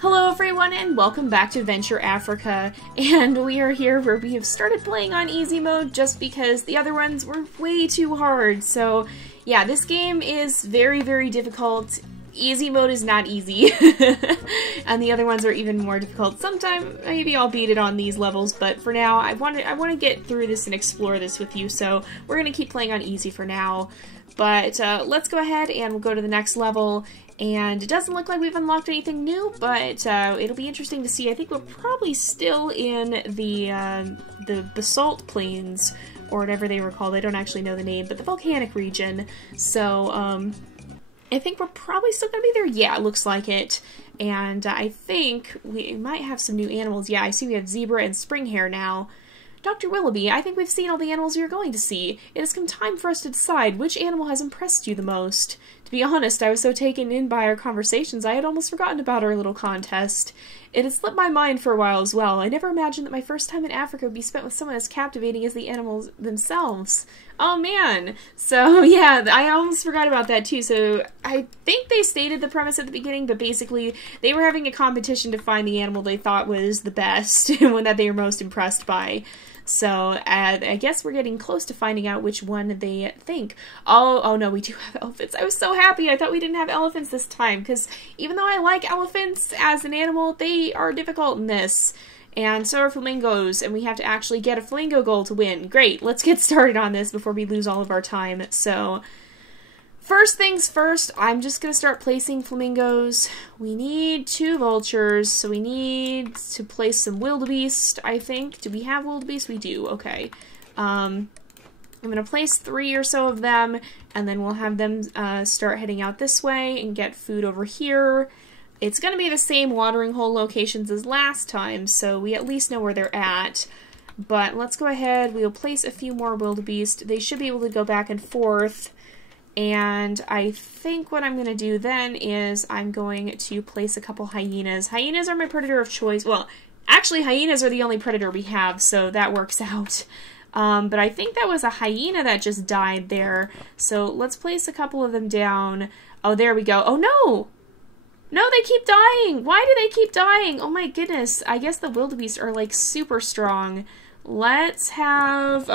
Hello everyone and welcome back to Adventure Africa, and we are here where we have started playing on easy mode just because the other ones were way too hard. So yeah, this game is very difficult. Easy mode is not easy and the other ones are even more difficult. Sometime maybe I'll beat it on these levels, but for now I want to get through this and explore this with you, so we're gonna keep playing on easy for now. But let's go ahead and we'll go to the next level. And it doesn't look like we've unlocked anything new, but it'll be interesting to see. I think we're probably still in the basalt plains, or whatever they were called. I don't actually know the name, but the volcanic region. So I think we're probably still gonna be there. Yeah, it looks like it. And I think we might have some new animals. Yeah, I see we have zebra and spring hare now. Dr. Willoughby, I think we've seen all the animals we are going to see. It has come time for us to decide which animal has impressed you the most. To be honest, I was so taken in by our conversations I had almost forgotten about our little contest. It had slipped my mind for a while as well. I never imagined that my first time in Africa would be spent with someone as captivating as the animals themselves. Oh man! So yeah, I almost forgot about that too. So I think they stated the premise at the beginning, but basically they were having a competition to find the animal they thought was the best and one that they were most impressed by. So I guess we're getting close to finding out which one they think. Oh no, we do have elephants. I was so happy. I thought we didn't have elephants this time, because even though I like elephants as an animal, they are difficult in this. And so are flamingos, and we have to actually get a flamingo goal to win. Great, let's get started on this before we lose all of our time. So first things first, I'm just going to start placing flamingos. We need 2 vultures, so we need to place some wildebeest, I think. Do we have wildebeest? We do, okay. I'm going to place 3 or so of them, and then we'll have them start heading out this way and get food over here. It's going to be the same watering hole locations as last time, so we at least know where they're at. But let's go ahead, we'll place a few more wildebeest. They should be able to go back and forth. And I think what I'm going to do then is I'm going to place a couple hyenas. Hyenas are my predator of choice. Well, actually hyenas are the only predator we have, so that works out. But I think that was a hyena that just died there. So let's place a couple of them down. Oh, there we go. Oh no! No, they keep dying! Why do they keep dying? Oh my goodness. I guess the wildebeest are like super strong. Let's have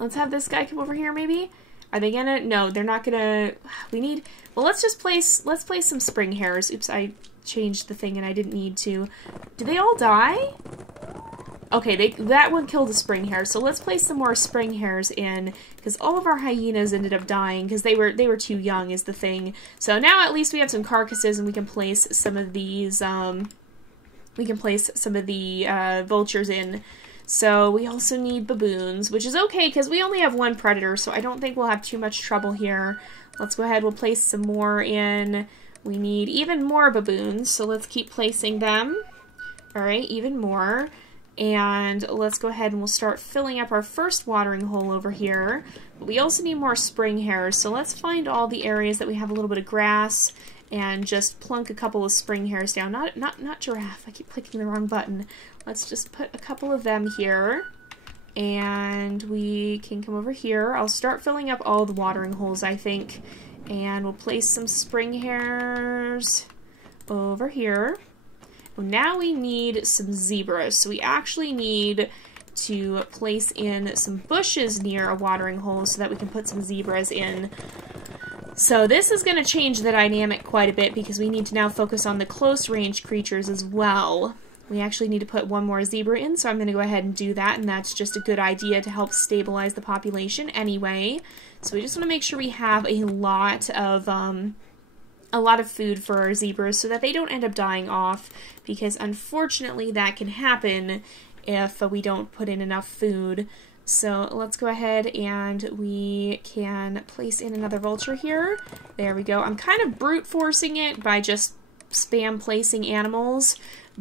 this guy come over here maybe? Are they gonna? No, they're not gonna. We need. Well, let's place some spring hares. Oops, I changed the thing and I didn't need to. Did they all die? Okay, that one killed a spring hare. So let's place some more spring hares in, because all of our hyenas ended up dying because they were too young is the thing. So now at least we have some carcasses and we can place some of these. We can place some of the vultures in. So we also need baboons, which is okay because we only have 1 predator, so I don't think we'll have too much trouble here. Let's go ahead, we'll place some more in. We need even more baboons, so let's keep placing them. Alright, even more. And let's go ahead and we'll start filling up our first watering hole over here. But we also need more spring hares, so let's find all the areas that we have a little bit of grass and just plunk a couple of spring hares down. Not giraffe. I keep clicking the wrong button. Let's just put a couple of them here. And we can come over here. I'll start filling up all the watering holes, I think. And we'll place some spring hares over here. Well, now we need some zebras. So we actually need to place in some bushes near a watering hole so that we can put some zebras in. So this is going to change the dynamic quite a bit because we need to now focus on the close range creatures as well. We actually need to put 1 more zebra in, so I'm going to go ahead and do that, and that's just a good idea to help stabilize the population anyway. So we just want to make sure we have a lot of food for our zebras so that they don't end up dying off, because unfortunately that can happen if we don't put in enough food. So let's go ahead and we can place in another vulture here. There we go. I'm kind of brute forcing it by just spam placing animals,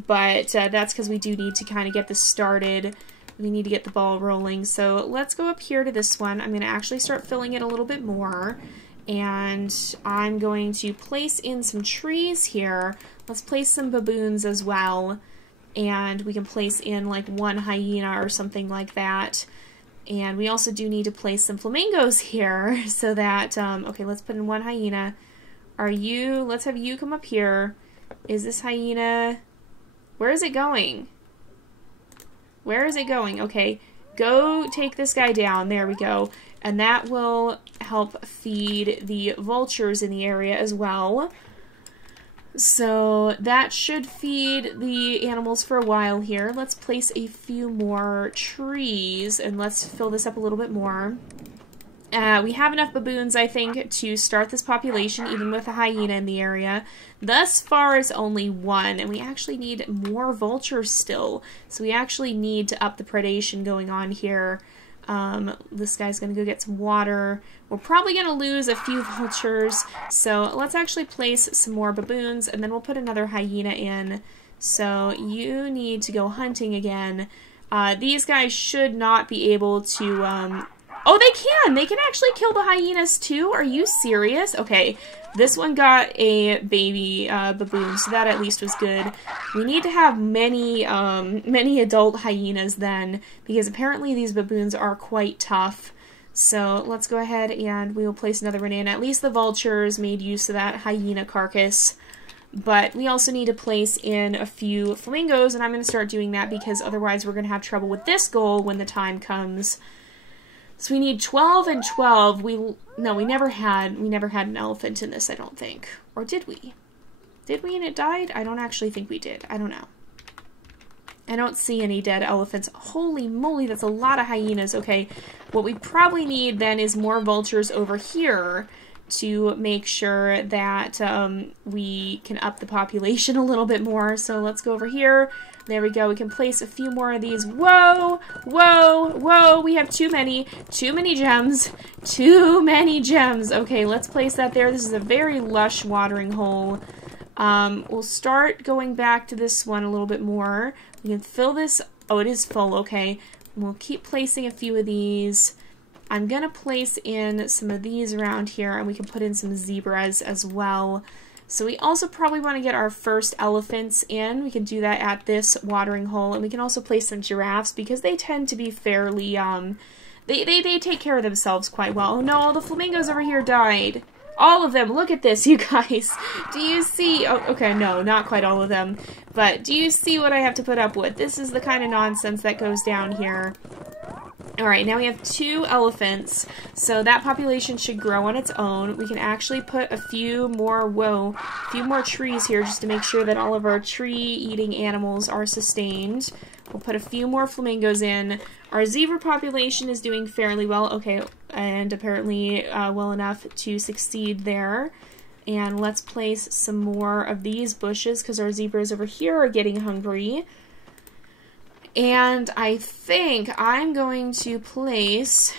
but that's because we do need to kind of get this started. We need to get the ball rolling. So let's go up here to this one. I'm going to actually start filling it a little bit more, and I'm going to place in some trees here. Let's place some baboons as well, and we can place in like 1 hyena or something like that. And we also do need to place some flamingos here so that, okay, let's put in 1 hyena. Let's have you come up here. Is this hyena... Where is it going? Where is it going? Okay, go take this guy down. There we go. And that will help feed the vultures in the area as well. So that should feed the animals for a while here. Let's place a few more trees and let's fill this up a little bit more. We have enough baboons, I think, to start this population, even with a hyena in the area. Thus far, it's only one, and we actually need more vultures still. So we actually need to up the predation going on here. This guy's going to go get some water. We're probably going to lose a few vultures, so let's actually place some more baboons, and then we'll put another hyena in. So you need to go hunting again. These guys should not be able to... Oh, they can! They can actually kill the hyenas too? Are you serious? Okay, this one got a baby baboon, so that at least was good. We need to have many adult hyenas then, because apparently these baboons are quite tough. So let's go ahead and we will place another one in. At least the vultures made use of that hyena carcass. But we also need to place in a few flamingos, and I'm going to start doing that because otherwise we're going to have trouble with this goal when the time comes. So we need 12 and 12. We never had an elephant in this, I don't think. Or did we? Did we and it died? I don't actually think we did. I don't know. I don't see any dead elephants. Holy moly, that's a lot of hyenas. Okay, what we probably need then is more vultures over here to make sure that we can up the population a little bit more. So let's go over here. There we go. We can place a few more of these. Whoa! Whoa! Whoa! We have too many gems. Too many gems. Okay, let's place that there. This is a very lush watering hole. We'll start going back to this one a little bit more. We can fill this. Oh, it is full. Okay. We'll keep placing a few of these. I'm going to place in some of these around here, and we can put in some zebras as well. So we also probably want to get our first elephants in. We can do that at this watering hole, and we can also place some giraffes because they tend to be fairly, they take care of themselves quite well. Oh no, all the flamingos over here died. All of them. Look at this, you guys. Do you see? Oh, okay, no, not quite all of them. But do you see what I have to put up with? This is the kind of nonsense that goes down here. Alright, now we have 2 elephants, so that population should grow on its own. We can actually put a few more, trees here just to make sure that all of our tree-eating animals are sustained. We'll put a few more flamingos in. Our zebra population is doing fairly well, okay, and apparently well enough to succeed there. And let's place some more of these bushes because our zebras over here are getting hungry. And I think I'm going to place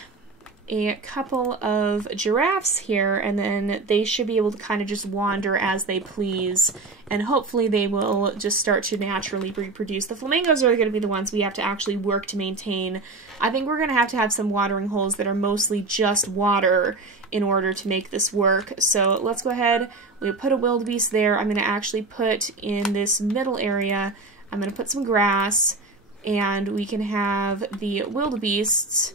a couple of giraffes here, and then they should be able to kind of just wander as they please, and hopefully they will just start to naturally reproduce. The flamingos are going to be the ones we have to actually work to maintain. I think we're going to have some watering holes that are mostly just water in order to make this work. So let's go ahead. We'll put a wildebeest there. I'm going to actually put in this middle area, I'm going to put some grass, and we can have the wildebeests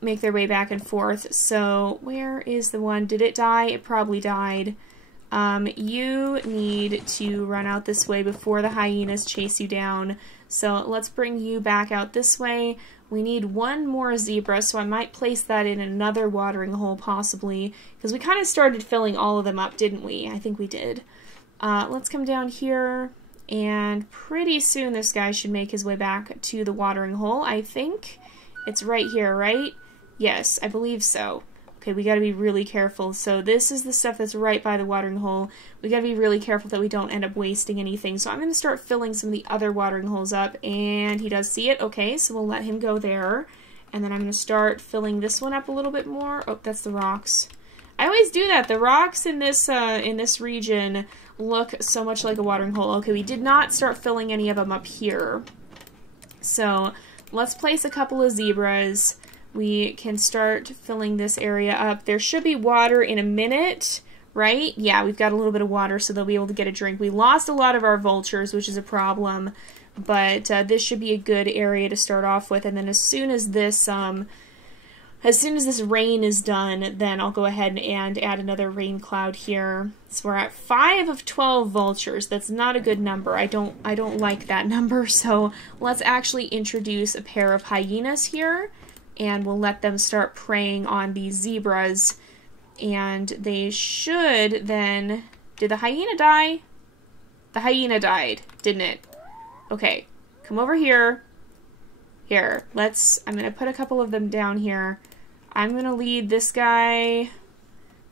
make their way back and forth. So where is the one? Did it die? It probably died. You need to run out this way before the hyenas chase you down. So let's bring you back out this way. We need one more zebra, so I might place that in another watering hole possibly, because we kind of started filling all of them up, didn't we? I think we did. Let's come down here. And pretty soon this guy should make his way back to the watering hole, I think. It's right here, right? Yes, I believe so. Okay, we gotta be really careful. So this is the stuff that's right by the watering hole. We gotta be really careful that we don't end up wasting anything. So I'm gonna start filling some of the other watering holes up, and he does see it. Okay, so we'll let him go there. And then I'm gonna start filling this one up a little bit more. Oh, that's the rocks. I always do that. The rocks in this region look so much like a watering hole. Okay, we did not start filling any of them up here. So let's place a couple of zebras. We can start filling this area up. There should be water in a minute, right? Yeah, we've got a little bit of water, so they'll be able to get a drink. We lost a lot of our vultures, which is a problem, but this should be a good area to start off with. And then as soon as this as soon as this rain is done, then I'll go ahead and add another rain cloud here. So we're at 5 of 12 vultures. That's not a good number. I don't like that number. So let's actually introduce a pair of hyenas here, and we'll let them start preying on these zebras. And they should then... Did the hyena die? The hyena died, didn't it? Okay, come over here. Here, I'm gonna put a couple of them down here. I'm gonna lead this guy.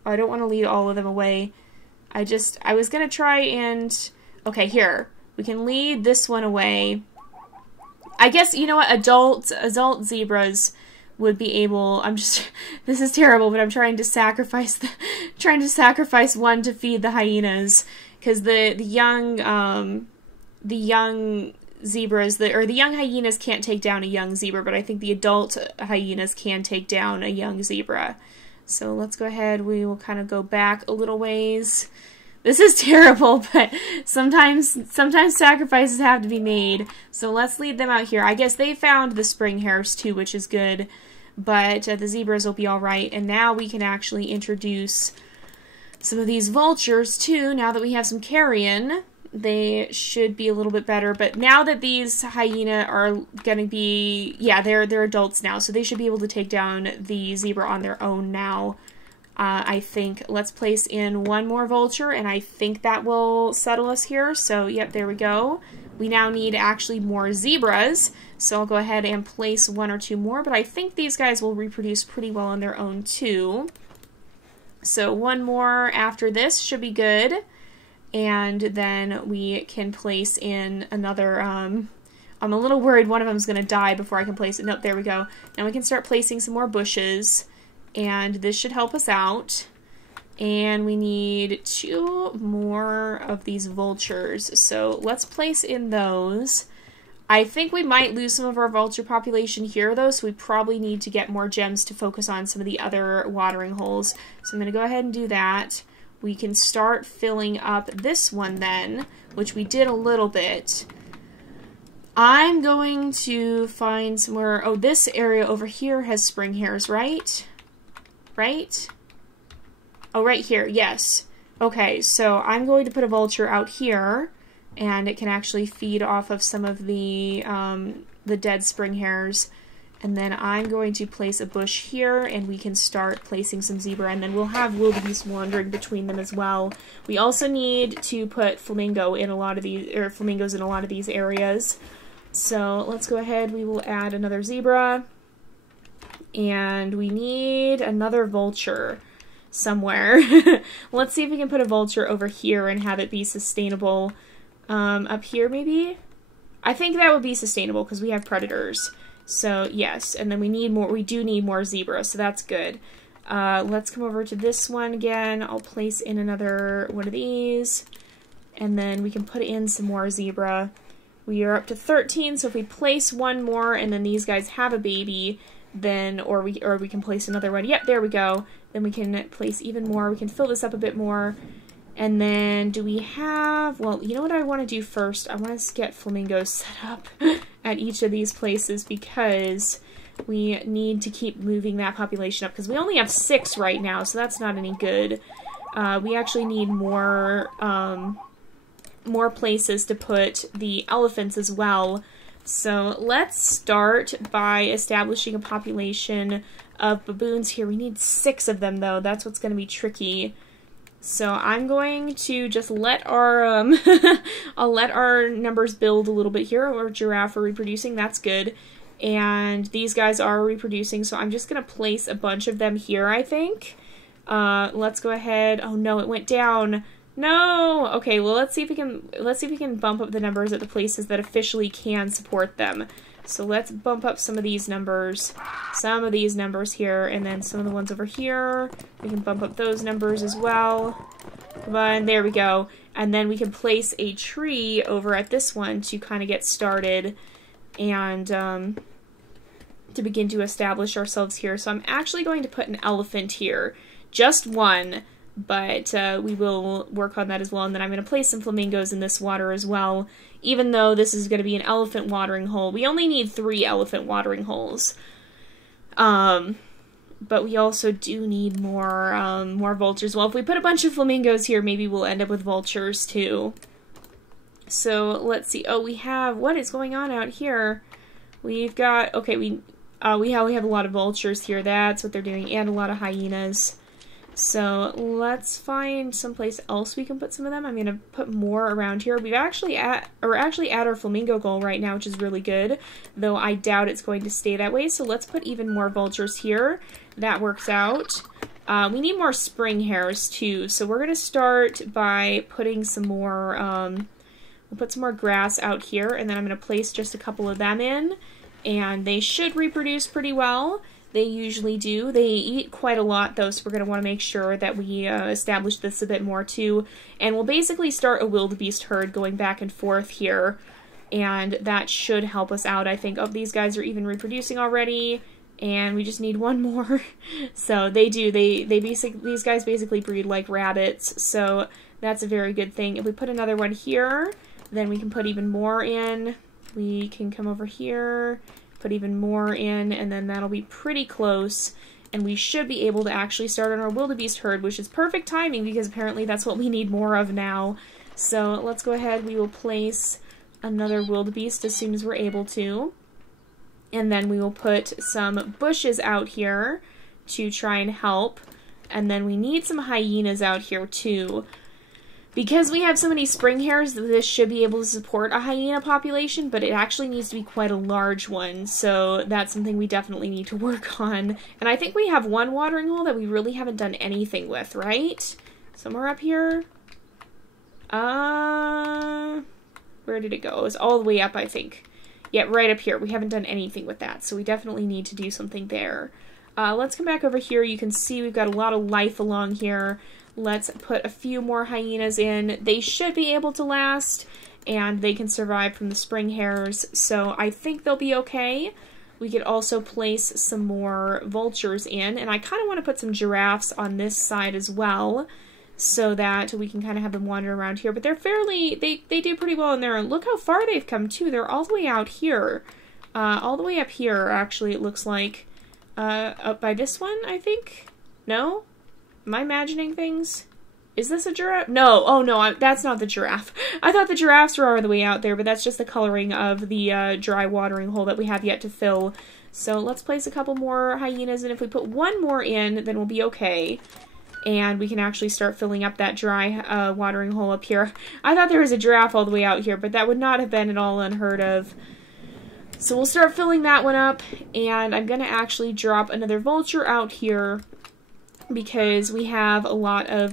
Oh, I don't want to lead all of them away. I was gonna try and... Okay, here. We can lead this one away. I guess, you know what, adult zebras would be able... This is terrible, but I'm trying to sacrifice one to feed the hyenas. Because the young zebras, or the young hyenas can't take down a young zebra, but I think the adult hyenas can take down a young zebra. So let's go ahead, we will kind of go back a little ways. This is terrible, but sometimes sacrifices have to be made. So let's lead them out here. I guess they found the spring hares too, which is good, but the zebras will be alright. And now we can actually introduce some of these vultures too. Now that we have some carrion, they should be a little bit better. But now that these hyena are gonna be, yeah, they're adults now, so they should be able to take down the zebra on their own now. I think let's place in one more vulture, and I think that will settle us here. So yep, there we go. We now need actually more zebras, so I'll go ahead and place 1 or 2 more, but I think these guys will reproduce pretty well on their own too. So 1 more after this should be good. And then we can place in another, I'm a little worried one of them is going to die before I can place it. Nope, there we go. Now we can start placing some more bushes, and this should help us out. And we need 2 more of these vultures, so let's place in those. I think we might lose some of our vulture population here, though, so we probably need to get more gems to focus on some of the other watering holes. So I'm going to go ahead and do that. We can start filling up this one then, which we did a little bit. I'm going to find somewhere... Oh, this area over here has spring hares, right? Right? Oh, right here, yes. Okay, so I'm going to put a vulture out here, and it can actually feed off of some of the dead spring hares. And then I'm going to place a bush here, and we can start placing some zebra, and then we'll have wildebeest wandering between them as well. We also need to put flamingo in a lot of these, or flamingos in a lot of these areas. So let's go ahead, we will add another zebra, and we need another vulture somewhere. Let's see if we can put a vulture over here and have it be sustainable. Up here maybe? I think that would be sustainable because we have predators. So yes, and then we need more. We do need more zebra, so that's good. Let's come over to this one again. I'll place in another one of these, and then we can put in some more zebra. We are up to 13, so if we place 1 more, and then these guys have a baby, then or we can place another one. Yep, there we go. Then we can place even more. We can fill this up a bit more. And then, do we have... Well, you know what I want to do first? I want to get flamingos set up at each of these places because we need to keep moving that population up because we only have 6 right now, so that's not any good. We actually need more places to put the elephants as well. So let's start by establishing a population of baboons here. We need 6 of them, though. That's what's going to be tricky. So I'm going to just let our, I'll let our numbers build a little bit here. Our giraffe are reproducing, that's good. And these guys are reproducing, so I'm just going to place a bunch of them here, I think. Let's go ahead. Oh no, it went down. No! Okay, well let's see if we can bump up the numbers at the places that officially can support them. So let's bump up some of these numbers here, and then some of the ones over here. We can bump up those numbers as well. Come on, there we go. And then we can place a tree over at this one to kind of get started and to begin to establish ourselves here. So I'm actually going to put an elephant here. Just one, but we will work on that as well. And then I'm going to place some flamingos in this water as well. Even though this is going to be an elephant watering hole, we only need 3 elephant watering holes. but we also do need more vultures. Well, if we put a bunch of flamingos here, maybe we'll end up with vultures too. So let's see. Oh, we have, what is going on out here? We've got, okay, we have a lot of vultures here. That's what they're doing, and a lot of hyenas. So let's find someplace else we can put some of them. I'm gonna put more around here. We've actually at our flamingo goal right now, which is really good, though I doubt it's going to stay that way. So let's put even more vultures here. That works out. We need more spring hares too, so we're gonna start by putting some more. We'll put some more grass out here, and then I'm gonna place just a couple of them in, and they should reproduce pretty well. They usually do. They eat quite a lot, though, so we're going to want to make sure that we establish this a bit more, too. And we'll basically start a wildebeest herd going back and forth here, and that should help us out, I think. Oh, these guys are even reproducing already, and we just need one more. So they do. These guys basically breed like rabbits, so that's a very good thing. If we put another one here, then we can put even more in. We can come over here, put even more in, and then that'll be pretty close, and we should be able to actually start on our wildebeest herd, which is perfect timing because apparently that's what we need more of now. So let's go ahead, we will place another wildebeest as soon as we're able to, and then we will put some bushes out here to try and help, and then we need some hyenas out here too. Because we have so many spring hares, this should be able to support a hyena population, but it actually needs to be quite a large one, so that's something we definitely need to work on. And I think we have one watering hole that we really haven't done anything with, right? Somewhere up here? Where did it go? It was all the way up, I think. Yeah, right up here. We haven't done anything with that, so we definitely need to do something there. Let's come back over here. You can see we've got a lot of life along here. Let's put a few more hyenas in. They should be able to last, and they can survive from the spring hares, so I think they'll be okay. We could also place some more vultures in, and I kind of want to put some giraffes on this side as well, so that we can kind of have them wander around here. But they're fairly, they do pretty well in there, and look how far they've come too. They're all the way out here. All the way up here, actually, it looks like. Up by this one, I think? No? Am I imagining things? Is this a giraffe? No. Oh, no, that's not the giraffe. I thought the giraffes were all the way out there, but that's just the coloring of the dry watering hole that we have yet to fill. So let's place a couple more hyenas, and if we put one more in, then we'll be okay. And we can actually start filling up that dry watering hole up here. I thought there was a giraffe all the way out here, but that would not have been at all unheard of. So we'll start filling that one up, and I'm going to actually drop another vulture out here, because we have a lot of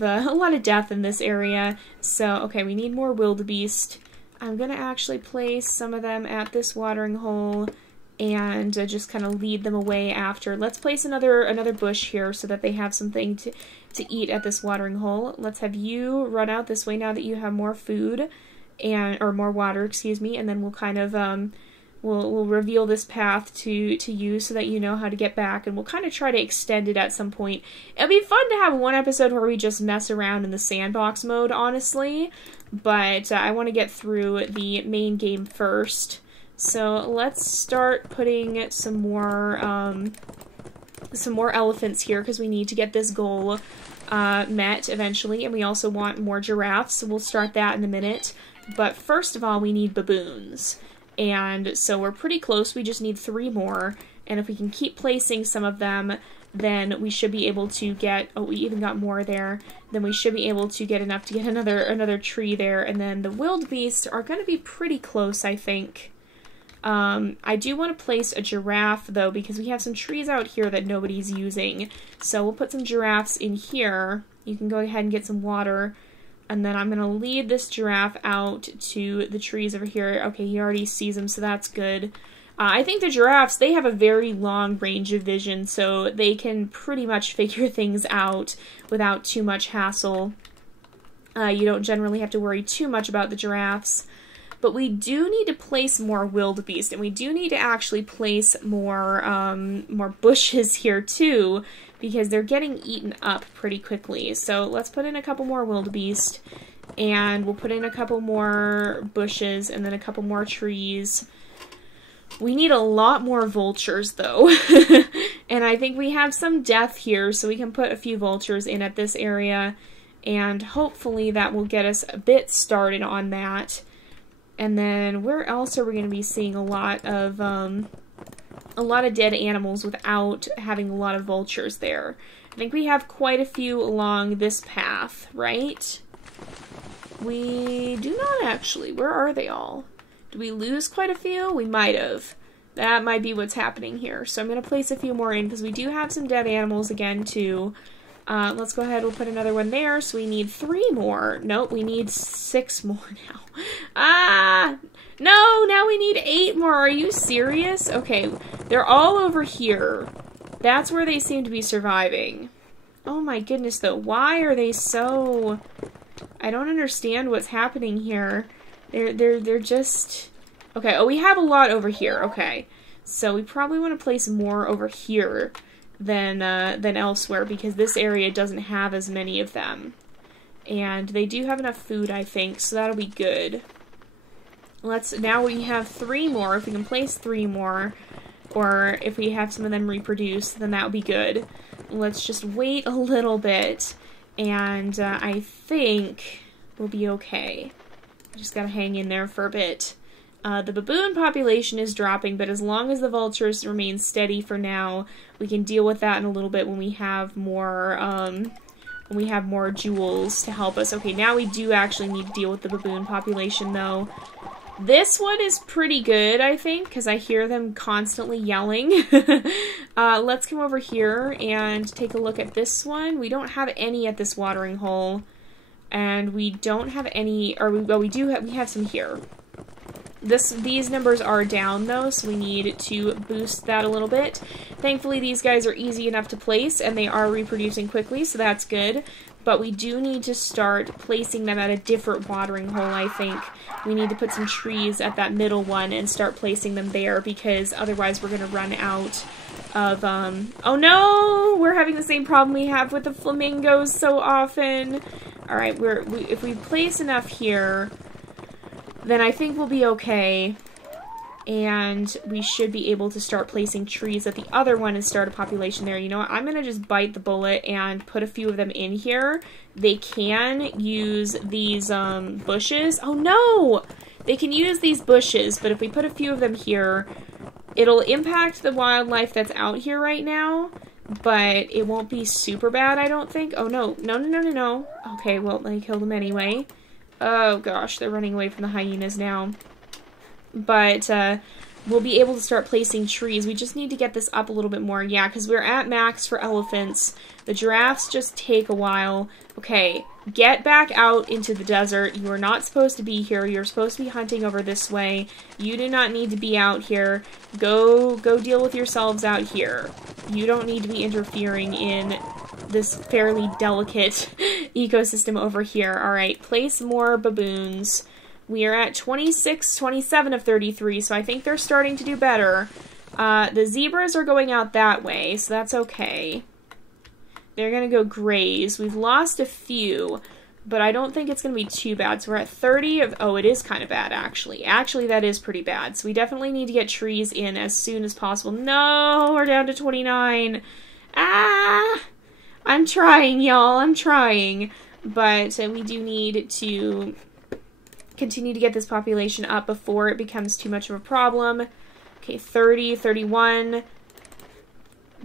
death in this area. So, okay, we need more wildebeest. I'm going to actually place some of them at this watering hole and just kind of lead them away after. Let's place another bush here so that they have something to eat at this watering hole. Let's have you run out this way now that you have more food, or more water, excuse me, and then we'll kind of We'll reveal this path to you so that you know how to get back, and we'll kind of try to extend it at some point. It'll be fun to have one episode where we just mess around in the sandbox mode, honestly, but I want to get through the main game first. So let's start putting some more elephants here, because we need to get this goal met eventually, and we also want more giraffes, so we'll start that in a minute. But first of all, we need baboons. And so we're pretty close, we just need 3 more, and if we can keep placing some of them, then we should be able to get, oh, we even got more there, then we should be able to get enough to get another tree there, and then the wildebeest are going to be pretty close, I think. I do want to place a giraffe, though, because we have some trees out here that nobody's using, so we'll put some giraffes in here. You can go ahead and get some water. And then I'm going to lead this giraffe out to the trees over here. Okay, he already sees them, so that's good. I think the giraffes, they have a very long range of vision, so they can pretty much figure things out without too much hassle. You don't generally have to worry too much about the giraffes. But we do need to place more wildebeest, and we do need to actually place more bushes here too, because they're getting eaten up pretty quickly. So let's put in a couple more wildebeest, and we'll put in a couple more bushes, and then a couple more trees. We need a lot more vultures, though. And I think we have some death here, so we can put a few vultures in at this area, and hopefully that will get us a bit started on that. And then where else are we going to be seeing a lot of dead animals without having a lot of vultures there? I think we have quite a few along this path, right? We do not actually. Where are they all? Did we lose quite a few? We might have. That might be what's happening here. So I'm going to place a few more in because we do have some dead animals again too. Let's go ahead, we'll put another one there. So we need 3 more. Nope, we need 6 more now. Ah! No, now we need 8 more. Are you serious? Okay, they're all over here. That's where they seem to be surviving. Oh my goodness though, why are they so... I don't understand what's happening here. They're just... Okay, oh, we have a lot over here. Okay, so we probably want to place more over here than elsewhere because this area doesn't have as many of them. And they do have enough food, I think, so that'll be good. Now we have 3 more. If we can place 3 more, or if we have some of them reproduce, then that would be good. Let's just wait a little bit, and I think we'll be okay. Just gotta hang in there for a bit. The baboon population is dropping, but as long as the vultures remain steady for now, we can deal with that in a little bit when we have more jewels to help us. Okay, now we do actually need to deal with the baboon population, though. This one is pretty good, I think, because I hear them constantly yelling. Let's come over here and take a look at this one. We don't have any at this watering hole, and we don't have any, or we have some here. These numbers are down though, so we need to boost that a little bit. Thankfully these guys are easy enough to place and they are reproducing quickly, so that's good. But we do need to start placing them at a different watering hole, I think. We need to put some trees at that middle one and start placing them there because otherwise we're going to run out of, oh no! We're having the same problem we have with the flamingos so often. Alright, if we place enough here, then I think we'll be okay, and we should be able to start placing trees at the other one and start a population there. You know what, I'm going to just bite the bullet and put a few of them in here. They can use these bushes. Oh no! They can use these bushes, but if we put a few of them here, it'll impact the wildlife that's out here right now, but it won't be super bad, I don't think. Oh no, no. Okay, well, I killed them anyway. Oh gosh, they're running away from the hyenas now. But we'll be able to start placing trees. We just need to get this up a little bit more. Yeah, because we're at max for elephants. The giraffes just take a while. Okay, get back out into the desert. You are not supposed to be here. You're supposed to be hunting over this way. You do not need to be out here. Go deal with yourselves out here. You don't need to be interfering in this fairly delicate ecosystem over here. Alright, place more baboons. We are at 27 of 33, so I think they're starting to do better. The zebras are going out that way, so that's okay. They're gonna go graze. We've lost a few, but I don't think it's gonna be too bad. So we're at 30 of... Oh, it is kind of bad, actually. Actually, that is pretty bad. So we definitely need to get trees in as soon as possible. No! We're down to 29! Ah! I'm trying, y'all. I'm trying. But we do need to continue to get this population up before it becomes too much of a problem. Okay, 30, 31,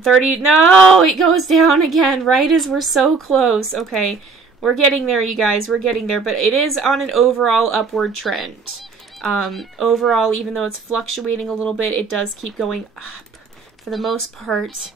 30. No! It goes down again right as we're so close. Okay, we're getting there, you guys. We're getting there. But it is on an overall upward trend. Overall, even though it's fluctuating a little bit, it does keep going up for the most part.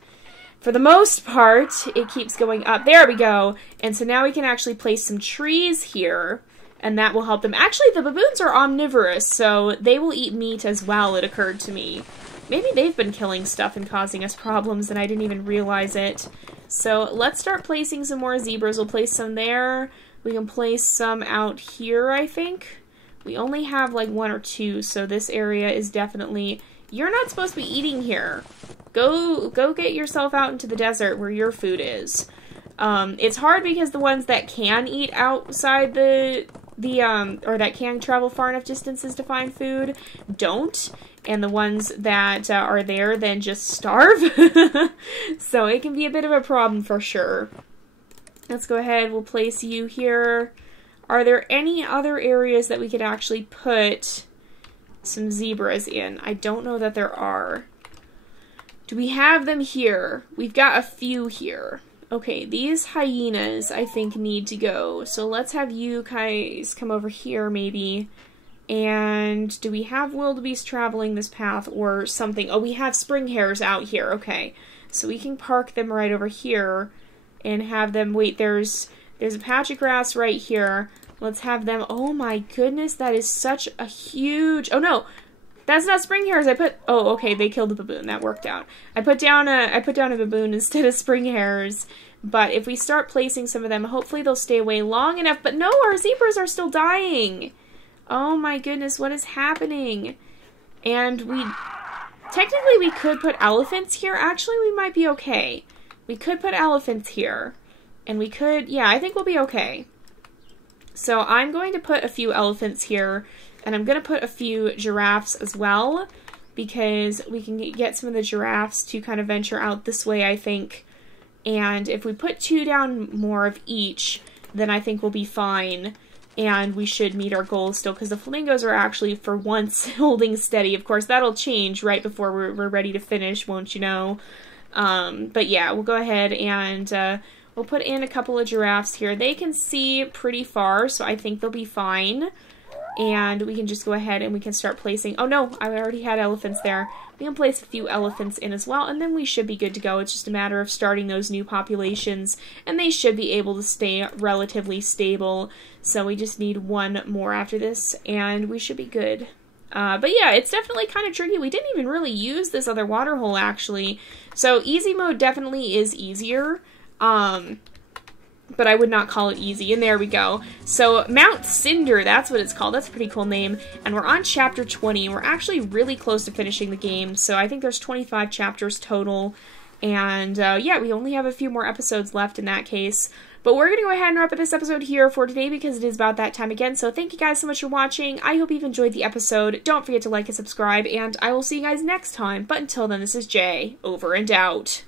For the most part, it keeps going up. There we go. And so now we can actually place some trees here, and that will help them. Actually, the baboons are omnivorous, so they will eat meat as well, it occurred to me. Maybe they've been killing stuff and causing us problems, and I didn't even realize it. So let's start placing some more zebras. We'll place some there. We can place some out here, I think. We only have like 1 or 2, so this area is definitely... You're not supposed to be eating here. Go get yourself out into the desert where your food is. It's hard because the ones that can eat outside or that can travel far enough distances to find food don't. and the ones that are there then just starve. So it can be a bit of a problem for sure. Let's go ahead, we'll place you here. Are there any other areas that we could actually put some zebras in? I don't know that there are. Do we have them here? We've got a few here. Okay, these hyenas I think need to go. So let's have you guys come over here maybe. And do we have wildebeest traveling this path or something? Oh, we have spring hares out here. Okay, so we can park them right over here and have them, wait, there's a patch of grass right here. Let's have them, oh my goodness, that is such a huge, oh no, that's not spring hares. Oh, okay, they killed the baboon. That worked out. I put down a baboon instead of spring hares. But if we start placing some of them, hopefully they'll stay away long enough. But no, our zebras are still dying. Oh my goodness, what is happening? And technically we could put elephants here. Actually, we might be okay. We could put elephants here. And we could, yeah, I think we'll be okay. So I'm going to put a few elephants here. And I'm going to put a few giraffes as well, because we can get some of the giraffes to kind of venture out this way, I think. And if we put 2 down more of each, then I think we'll be fine. And we should meet our goals still, because the flamingos are actually, for once, holding steady. Of course, that'll change right before we're ready to finish, won't you know? But yeah, we'll go ahead and we'll put in a couple of giraffes here. They can see pretty far, so I think they'll be fine. And we can just go ahead and we can start placing, oh no, I already had elephants there. We can place a few elephants in as well, and then we should be good to go. It's just a matter of starting those new populations, and they should be able to stay relatively stable. So we just need 1 more after this, and we should be good. But yeah, it's definitely kind of tricky. We didn't even really use this other water hole, actually. So easy mode definitely is easier. But I would not call it easy, and there we go. So, Mount Cinder, that's what it's called. That's a pretty cool name. And we're on chapter 20, and we're actually really close to finishing the game. So I think there's 25 chapters total. And yeah, we only have a few more episodes left in that case. But we're going to go ahead and wrap up this episode here for today, because it is about that time again. So thank you guys so much for watching. I hope you've enjoyed the episode. Don't forget to like and subscribe, and I will see you guys next time. But until then, this is Jay, over and out.